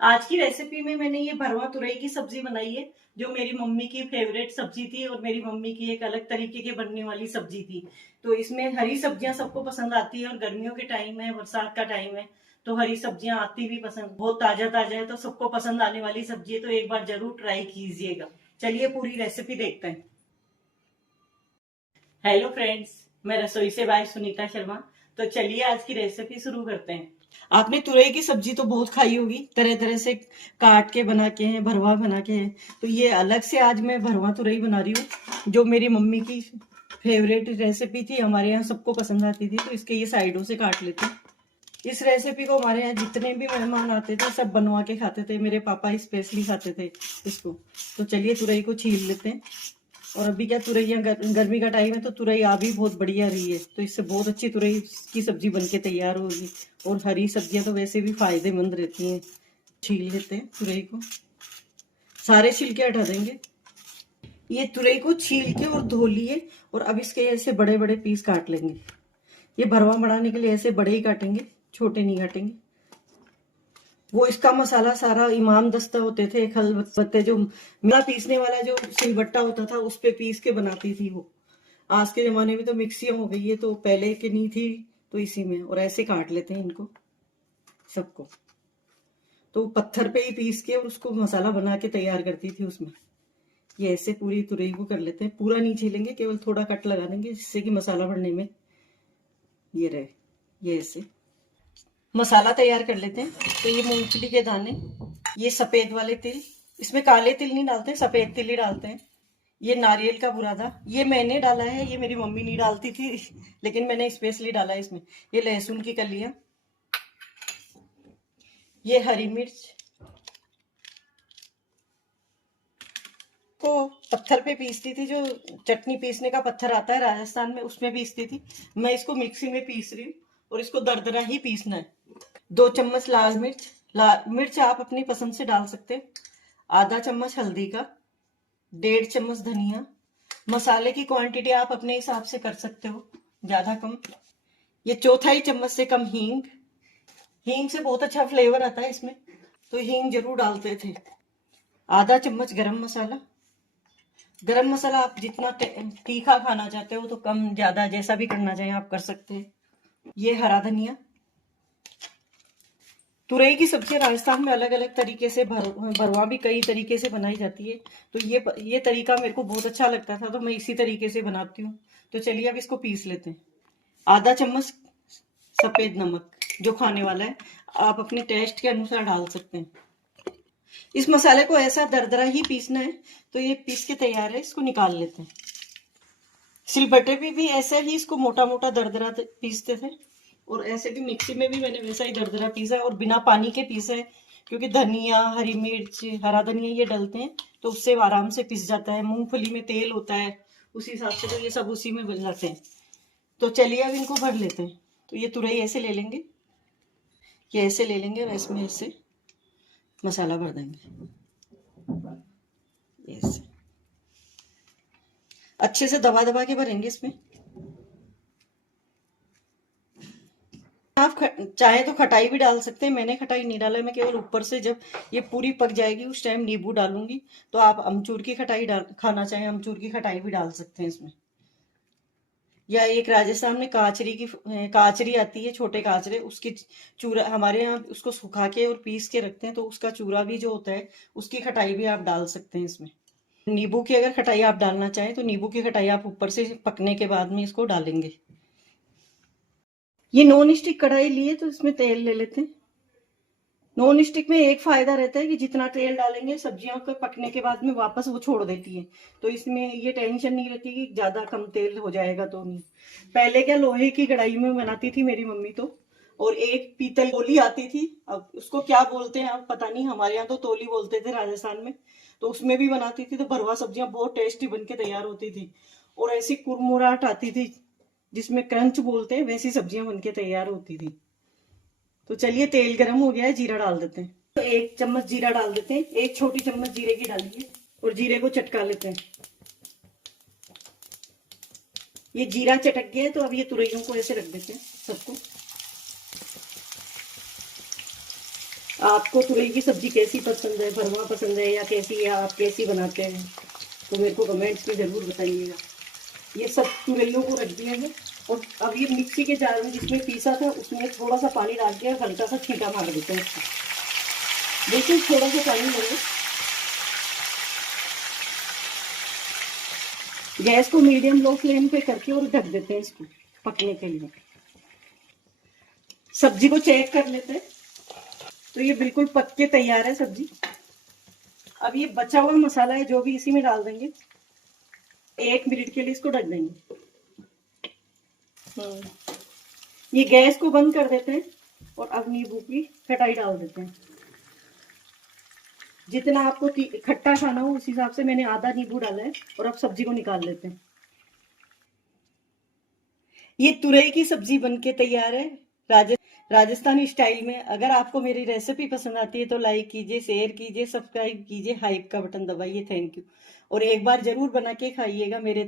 आज की रेसिपी में मैंने ये भरवा तुरई की सब्जी बनाई है, जो मेरी मम्मी की फेवरेट सब्जी थी और मेरी मम्मी की एक अलग तरीके की बनने वाली सब्जी थी। तो इसमें हरी सब्जियां सबको पसंद आती है और गर्मियों के टाइम है, बरसात का टाइम है, तो हरी सब्जियां आती भी पसंद, बहुत ताजा ताजा है, तो सबको पसंद आने वाली सब्जी है। तो एक बार जरूर ट्राई कीजिएगा। चलिए पूरी रेसिपी देखते हैं। हेलो फ्रेंड्स, मैं रसोई से बाय सुनीता शर्मा। तो चलिए आज की रेसिपी शुरू करते हैं। आपने तुरई की सब्जी तो बहुत खाई होगी, तरह तरह से काट के बना के हैं, भरवा बना के हैं। तो ये अलग से आज मैं भरवा तुरई बना रही हूँ, जो मेरी मम्मी की फेवरेट रेसिपी थी, हमारे यहाँ सबको पसंद आती थी। तो इसके ये साइडों से काट लेते हैं। इस रेसिपी को हमारे यहाँ जितने भी मेहमान आते थे सब बनवा के खाते थे, मेरे पापा स्पेशली खाते थे इसको। तो चलिए तुरई को छील लेते हैं। और अभी क्या तुरैया गर्मी का टाइम है, तो तुरई आ भी बहुत बढ़िया रही है, तो इससे बहुत अच्छी तुरई की सब्जी बनके तैयार होगी। और हरी सब्जियां तो वैसे भी फायदेमंद रहती हैं। छील लेते हैं तुरई को, सारे छिलके हटा देंगे। ये तुरई को छील के और धो लिए, और अब इसके ऐसे बड़े बड़े पीस काट लेंगे। ये भरवा बनाने के लिए ऐसे बड़े ही काटेंगे, छोटे नहीं काटेंगे। वो इसका मसाला सारा इमाम दस्ता होते थे, खल बत्ते, जो मिला पीसने वाला जो सिलबट्टा होता था उस पे पीस के बनाती थी वो। आज के जमाने में तो मिक्सियां हो गई है, तो पहले की नहीं थी, तो इसी में। और ऐसे काट लेते हैं इनको सबको। तो पत्थर पे ही पीस के और उसको मसाला बना के तैयार करती थी उसमें। ये ऐसे पूरी तुरई को कर लेते हैं, पूरा नहीं छीलेंगे, केवल थोड़ा कट लगा देंगे, जिससे कि मसाला भरने में ये रहे। ये ऐसे मसाला तैयार कर लेते हैं। तो ये मूंगफली के दाने, ये सफेद वाले तिल, इसमें काले तिल नहीं डालते, सफेद तिल ही डालते हैं। ये नारियल का बुरादा, ये मैंने डाला है, ये मेरी मम्मी नहीं डालती थी लेकिन मैंने स्पेशली डाला है इसमें। ये लहसुन की कलियां, ये हरी मिर्च को पत्थर पे पीसती थी, जो चटनी पीसने का पत्थर आता है राजस्थान में, उसमें पीसती थी। मैं इसको मिक्सी में पीस रही हूँ, और इसको दरदरा ही पीसना है। 2 चम्मच लाल मिर्च, लाल मिर्च आप अपनी पसंद से डाल सकते हैं। आधा चम्मच हल्दी का, 1.5 चम्मच धनिया। मसाले की क्वांटिटी आप अपने हिसाब से कर सकते हो, ज्यादा कम। ये 1/4 चम्मच से कम हींग। हींग से बहुत अच्छा फ्लेवर आता है इसमें, तो हींग जरूर डालते थे। आधा चम्मच गरम मसाला। गरम मसाला आप जितना तीखा खाना चाहते हो तो कम ज्यादा जैसा भी करना चाहें आप कर सकते हैं। ये हरा धनिया। तुरई की सब्जियां राजस्थान में अलग अलग तरीके से भरवा भी कई तरीके से बनाई जाती है। तो ये तरीका मेरे को बहुत अच्छा लगता था, तो मैं इसी तरीके से बनाती हूँ। तो चलिए अब इसको पीस लेते हैं। आधा चम्मच सफेद नमक, जो खाने वाला है, आप अपने टेस्ट के अनुसार डाल सकते हैं। इस मसाले को ऐसा दरदरा ही पीसना है। तो ये पीस के तैयार है, इसको निकाल लेते हैं। सिलबट्टे पे भी ऐसे ही इसको मोटा मोटा दरदरा पीसते थे, और ऐसे भी मिक्सी में भी मैंने वैसा ही दरदरा पीसा है, और बिना पानी के पीसा है। क्योंकि धनिया, हरी मिर्च, हरा धनिया ये डलते हैं, तो उससे आराम से पिस जाता है। मूंगफली में तेल होता है उसी हिसाब से, तो ये सब उसी में बन जाते हैं। तो चलिए अब इनको भर लेते हैं। तो ये तुरई ऐसे ले लेंगे, ये ऐसे ले लेंगे, और इसमें ऐसे मसाला भर देंगे ऐसे। अच्छे से दबा दबा के भरेंगे इसमें। आप चाहे तो खटाई भी डाल सकते हैं, मैंने खटाई नहीं डाला, मैं केवल ऊपर से जब ये पूरी पक जाएगी उस टाइम नींबू डालूंगी। तो आप अमचूर की खटाई डाल खाना चाहें, अमचूर की खटाई भी डाल सकते हैं इसमें। या एक राजस्थान में काचरी आती है, छोटे काचरे, उसकी चूरा, हमारे यहाँ उसको सुखा के और पीस के रखते हैं, तो उसका चूरा भी जो होता है, उसकी खटाई भी आप डाल सकते हैं इसमें। नींबू की अगर खटाई आप डालना चाहें तो नींबू की खटाई आप ऊपर से पकने के बाद में इसको डालेंगे। ये नॉन स्टिक कढ़ाई लिए, तो इसमें तेल ले लेते हैं। नॉन स्टिक में एक फायदा रहता है कि जितना तेल डालेंगे सब्जियों को पकने के बाद में वापस वो छोड़ देती है, तो इसमें ये टेंशन नहीं रहती कि ज्यादा कम तेल हो जाएगा तो नहीं। पहले क्या लोहे की कढ़ाई में बनाती थी मेरी मम्मी तो, और एक पीतल तोली आती थी, अब उसको क्या बोलते हैं अब पता नहीं, हमारे यहाँ तो तोली बोलते थे राजस्थान में। तो उसमें भी बनाती थी, तो भरवा सब्जियां बहुत टेस्टी बन के तैयार होती थी, और ऐसी कुरमुराहट आती थी, जिसमें क्रंच बोलते हैं, वैसी सब्जियां बनके तैयार होती थी। तो चलिए तेल गर्म हो गया है, जीरा डाल देते हैं। तो 1 चम्मच जीरा डाल देते हैं, 1 छोटी चम्मच जीरे की डालिए, और जीरे को चटका लेते हैं। ये जीरा चटक गया है, तो अब ये तुरइयों को ऐसे रख देते हैं सबको। आपको तुरई की सब्जी कैसी पसंद है, भरवा पसंद है या कैसी है, आप कैसी बनाते हैं तो मेरे को कमेंट्स में जरूर बताइएगा। ये सब तुरइयों को रख दिया है और अब ये मिक्सी के जार में जिसमें पीसा था उसमें थोड़ा सा पानी डाल के हल्का सा छींटा मार देते हैं इसको। बिल्कुल थोड़ा सा पानी लेंगे। गैस को मीडियम लो फ्लेम पे करके और ढक देते हैं इसको पकने के लिए। सब्जी को चेक कर लेते हैं। तो ये बिल्कुल पक के तैयार है सब्जी। अब ये बचा हुआ मसाला है जो भी इसी में डाल देंगे। 1 मिनट के लिए इसको ढक देंगे। ये गैस को बंद कर देते हैं और अब नींबू की खटाई डाल देते हैं। जितना आपको खट्टा खाना हो उस हिसाब से मैंने आधा नींबू डाला है और अब सब्जी को निकाल लेते हैं। ये तुरई की सब्जी बनके तैयार है राजस्थानी स्टाइल में। अगर आपको मेरी रेसिपी पसंद आती है तो लाइक कीजिए, शेयर कीजिए, सब्सक्राइब कीजिए, हाइप का बटन दबाइए। Thank you. और एक बार जरूर बना के खाइएगा मेरे